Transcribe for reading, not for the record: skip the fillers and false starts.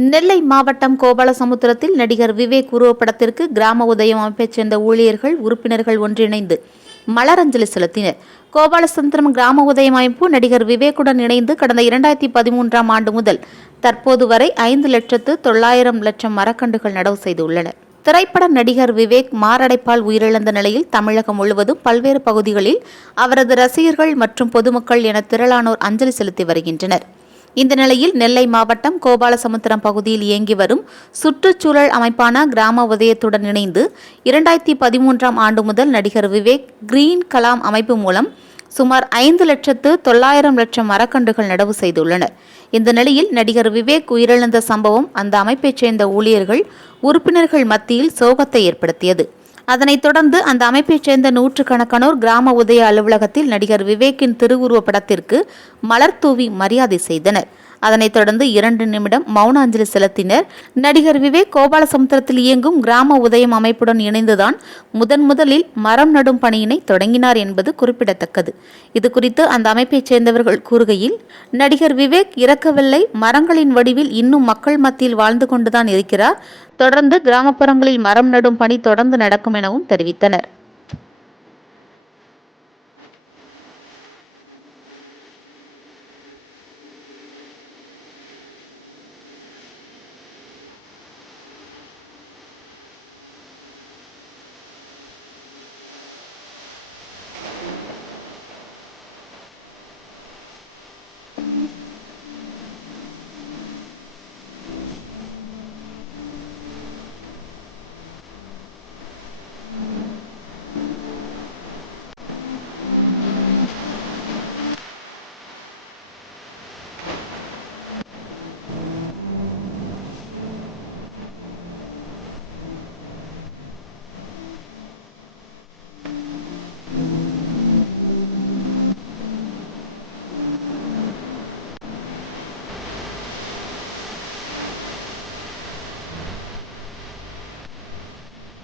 நெல்லை மாவட்டம் கோபாலசமுத்திரத்தில் நடிகர் விவேக் உருவப்படத்திற்கு கிராம உதயம் அமைப்பைச் சேர்ந்த ஊழியர்கள் உறுப்பினர்கள் ஒன்றிணைந்து மலரஞ்சலி செலுத்தினர். கோபாலசமுத்திரம் கிராம உதயம் அமைப்பு நடிகர் விவேக்குடன் இணைந்து கடந்த 2013ஆம் ஆண்டு முதல் தற்போது வரை 5,900,000 மரக்கன்றுகள் நடவு செய்துள்ளனர். திரைப்பட நடிகர் விவேக் மாரடைப்பால் உயிரிழந்த நிலையில் தமிழகம் முழுவதும் பல்வேறு பகுதிகளில் அவரது ரசிகர்கள் மற்றும் பொதுமக்கள் என திரளானோர் அஞ்சலி செலுத்தி வருகின்றனர். இந்த நிலையில் நெல்லை மாவட்டம் கோபாலசமுத்திரம் பகுதியில் இயங்கி வரும் சுற்றுச்சூழல் அமைப்பான கிராம உதயத்துடன் இணைந்து 2013ஆம் ஆண்டு முதல் நடிகர் விவேக் கிரீன் கலாம் அமைப்பு மூலம் சுமார் 5,900,000 மரக்கன்றுகள் நடவு செய்துள்ளனர். இந்த நிலையில் நடிகர் விவேக் உயிரிழந்த சம்பவம் அந்த அமைப்பைச் சேர்ந்த ஊழியர்கள் உறுப்பினர்கள் மத்தியில் சோகத்தை ஏற்படுத்தியது. அதனைத் தொடர்ந்து அந்த அமைப்பைச் சேர்ந்த நூற்றுக்கணக்கானோர் கிராம உதய அலுவலகத்தில் நடிகர் விவேக்கின் திருவுருவ படத்திற்கு மலர் தூவி மரியாதை செய்தனர். அதனைத் தொடர்ந்து 2 நிமிடம் மௌன அஞ்சலி செலுத்தினர். நடிகர் விவேக் கோபாலசமுத்திரத்தில் இயங்கும் கிராம உதயம் அமைப்புடன் இணைந்துதான் முதலில் மரம் நடும் பணியினை தொடங்கினார் என்பது குறிப்பிடத்தக்கது. இதுகுறித்து அந்த அமைப்பைச் சேர்ந்தவர்கள் கூறுகையில், நடிகர் விவேக் இறக்கவில்லை, மரங்களின் வடிவில் இன்னும் மக்கள் மத்தியில் வாழ்ந்து கொண்டுதான் இருக்கிறார். தொடர்ந்து கிராமப்புறங்களில் மரம் நடும் பணி தொடர்ந்து நடக்கும் எனவும் தெரிவித்தனர்.